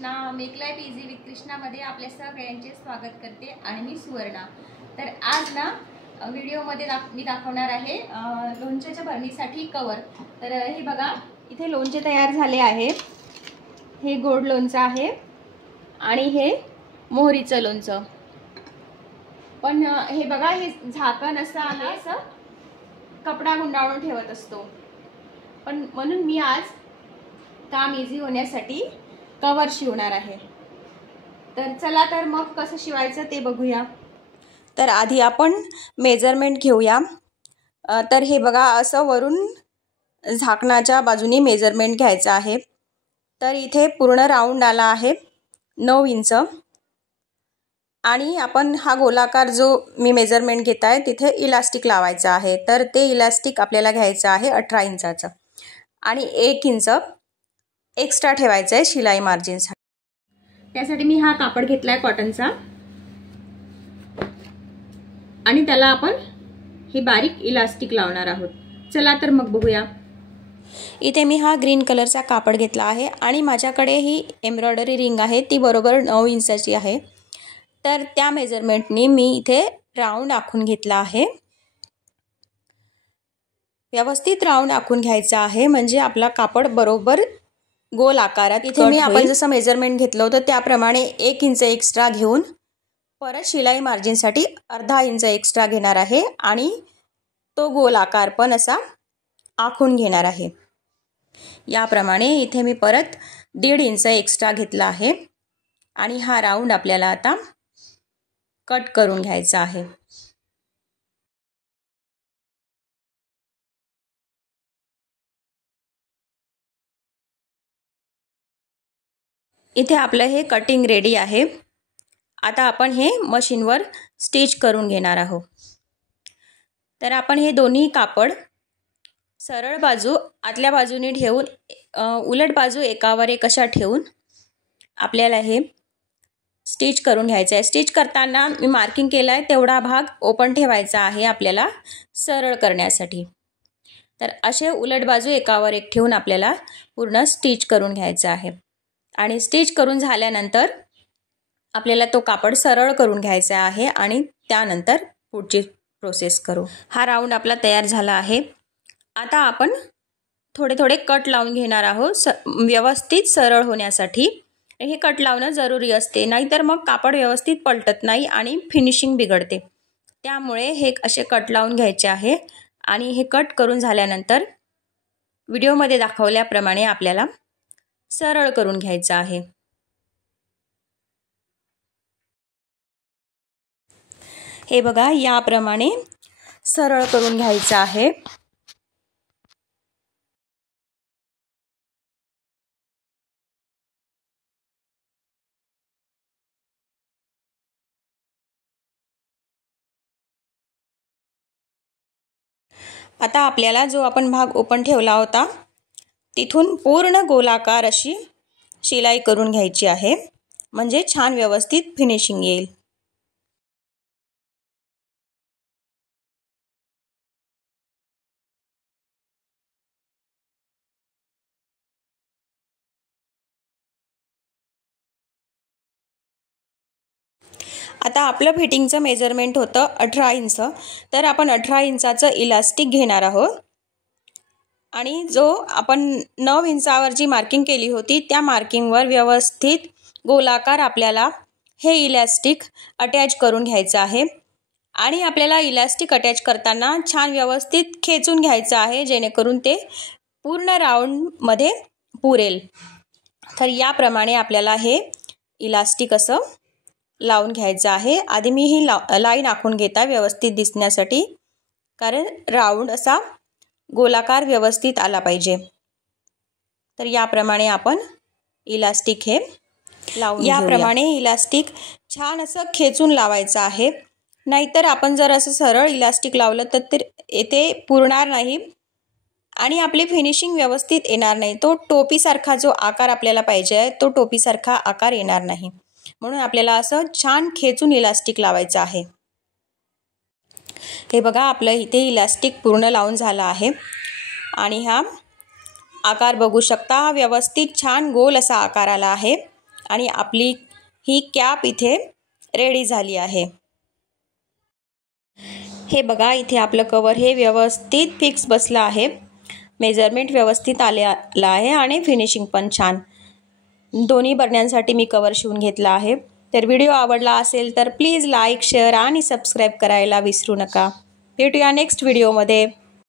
Krishna. Make life easy with कृष्णामध्ये आपल्या सगळ्यांचे स्वागत करते आणि मी सुवर्णा. तर आज ना व्हिडिओमध्ये मी दाखवणार आहे लोणच्याच्या भरणीसाठी कवर. तर हे बघा, इथे लोणचे तयार झाले आहे. हे गोड लोणचं आहे आणि हे मोहरीचं लोणचं. पण हे बघा, हे झाकण असं आहे, असं कपडा गुंडाळून ठेवत असतो. पण म्हणून मी आज काम इझी होण्यासाठी कवर शिवणार आहे. तर चला तर मग कसं शिवायचं ते बघूया. तर आधी आपण मेजरमेंट घेऊया. तर हे बघा, असं वरून झाकणाच्या बाजूने मेजरमेंट घ्यायचं आहे. तर इथे पूर्ण राऊंड आला आहे 9 इंच. आणि आपण हा गोलाकार जो मी मेजरमेंट घेत आहे तिथे इलास्टिक लावायचं आहे. तर ते इलास्टिक आपल्याला घ्यायचं आहे 18 इंचाचं आणि 1 इंच एक्स्ट्रा ठेवायचं आहे शिलाई मार्जिनसाठी. त्यासाठी मी हा कापड घेतलाय कॉटनचा आणि त्याला आपण हे बारीक इलास्टिक लावणार आहोत. चला तर मग बघूया. इथे मी हा ग्रीन कलरचा कापड घेतला आहे आणि माझ्याकडे ही एम्ब्रॉयडरी रिंग आहे, ती बरोबर 9 इंचाची आहे. तर त्या मेजरमेंटनी मी इथे राऊंड आखून घेतला आहे. व्यवस्थित राऊंड आखून घ्यायचा आहे म्हणजे आपला कापड बरोबर गोल आकारात. इथे मी आपण जसं मेजरमेंट घेतलं होतं त्याप्रमाणे 1 इंच एक्स्ट्रा घेऊन परत शिलाई मार्जिनसाठी अर्धा इंच एक्स्ट्रा घेणार आहे आणि तो गोल आकार पण असा आखून घेणार आहे. याप्रमाणे इथे मी परत 1.5 इंच एक्स्ट्रा घेतला आहे आणि हा राऊंड आपल्याला आता कट करून घ्यायचा आहे. इथे आपलं हे कटिंग रेडी आहे. आता आपण हे मशीनवर स्टिच करून घेणार आहोत. तर आपण हे दोन्ही कापड सरळ बाजू आतल्या बाजूने ठेवून उलट बाजू एकावर एक अशा ठेवून आपल्याला हे स्टिच करून घ्यायचं आहे. स्टिच करताना मी मार्किंग केलं आहे तेवढा भाग ओपन ठेवायचा आहे आपल्याला सरळ करण्यासाठी. तर असे उलट बाजू एकावर एक ठेवून आपल्याला पूर्ण स्टिच करून घ्यायचं आहे. आणि स्टिच करून झाल्यानंतर आपल्याला तो कापड सरळ करून घ्यायचा आहे आणि त्यानंतर पुढची प्रोसेस करू. हा राऊंड आपला तयार झाला आहे. आता आपण थोडे थोडे कट लावून घेणार आहोत व्यवस्थित सरळ होण्यासाठी. हे कट लावणं जरुरी असते, नाहीतर मग कापड व्यवस्थित पलटत नाही आणि फिनिशिंग बिघडते. त्यामुळे हे असे कट लावून घ्यायचे आहे. आणि हे कट करून झाल्यानंतर व्हिडिओमध्ये दाखवल्याप्रमाणे आपल्याला सरळ करून घ्यायचं आहे. हे बघा, याप्रमाणे सरळ करून घ्यायचं आहे. आता आपल्याला जो आपण भाग ओपन ठेवला होता तिथून पूर्ण गोलाकार अशी शिलाई करून घ्यायची आहे म्हणजे छान व्यवस्थित फिनिशिंग येईल. आता आपलं फिटिंगचं मेजरमेंट होतं 18 इंच. तर आपण 18 इंचाचं इलास्टिक घेणार आहोत आणि जो आपण 9 इंचावर जी मार्किंग केली होती त्या मार्किंगवर व्यवस्थित गोलाकार आपल्याला हे इलास्टिक अटॅच करून घ्यायचं आहे. आणि आपल्याला इलास्टिक अटॅच करताना छान व्यवस्थित खेचून घ्यायचं आहे जेणेकरून ते पूर्ण राऊंडमध्ये पुरेल. तर याप्रमाणे आपल्याला हे इलास्टिक असं लावून घ्यायचं आहे. आधी मी ही लाईन आखून घेता व्यवस्थित दिसण्यासाठी, कारण राऊंड असा गोलाकार व्यवस्थित आला पाहिजे. तर याप्रमाणे आपण इलास्टिक हे लावून याप्रमाणे इलास्टिक छान असं खेचून लावायचं आहे. नाहीतर आपण जर असं सरळ इलास्टिक लावलं तर ते पुरणार नाही आणि आपली फिनिशिंग व्यवस्थित येणार नाही. तो टोपीसारखा जो आकार आपल्याला पाहिजे आहे तो टोपीसारखा आकार येणार नाही. म्हणून आपल्याला असं छान खेचून इलास्टिक लावायचं आहे. हे बघा, आपलं इथे इलास्टिक पूर्ण लावून झाला आहे आणि हा आकार बघू शकता. हा व्यवस्थित छान गोल असा आकार आला आहे. आणि आपली ही कॅप इथे रेडी झाली आहे। हे बघा, इथे आपलं कवर हे व्यवस्थित फिक्स बसलं आहे, मेजरमेंट व्यवस्थित आलं आहे आणि फिनिशिंग पण छान। दोन्ही बरण्यांसाठी मी कवर शिवून घेतला आहे। तर व्हिडिओ आवडला असेल तर प्लीज लाईक, शेअर आणि सबस्क्राईब करायला विसरू नका। भेटूया नेक्स्ट व्हिडिओमध्ये।